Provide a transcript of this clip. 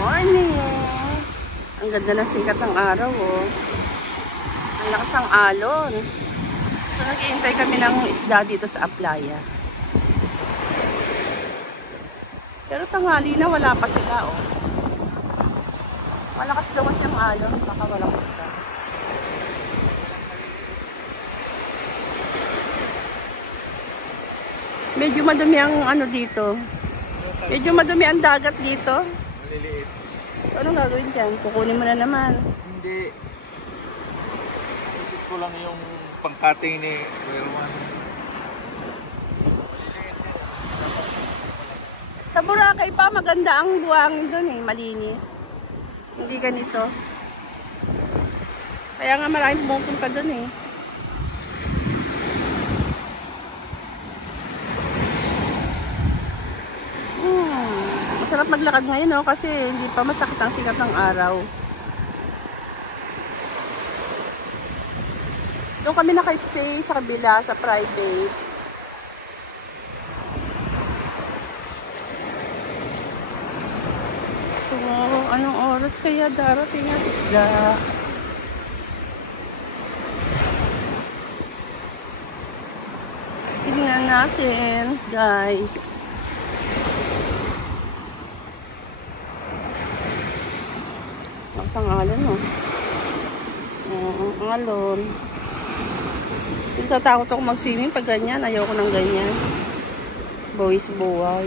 Morning! Ang ganda ng sikat ng araw, oh. Ang lakas ng alon. So, nag-iintay kami ng isda dito sa Aplaya. Pero tanghali na, wala pa sila, oh. Malakas daw kasi ang alon. Baka malakas ka. Medyo madumi ang ano dito. Medyo madumi ang dagat dito. Maliliit. So, anong gagawin dyan? Kukunin mo na naman. Hindi. Isip ko lang yung pangkating ni Kuya. Sa Boracay pa, maganda ang buhangin doon eh. Malinis. Hindi ganito. Kaya nga maraming pumupunta doon eh. Masarap maglakad ngayon, no? Kasi hindi pa masakit ang sikat ng araw. Doon kami naka-stay sa kabila, sa private. So, anong oras kaya darating ang isda? Tingnan natin, guys. Ang alon, no? Ang alon. Natatakot ako mag-swimming pag ganyan. Ayaw ko ng ganyan. Buwis buhay.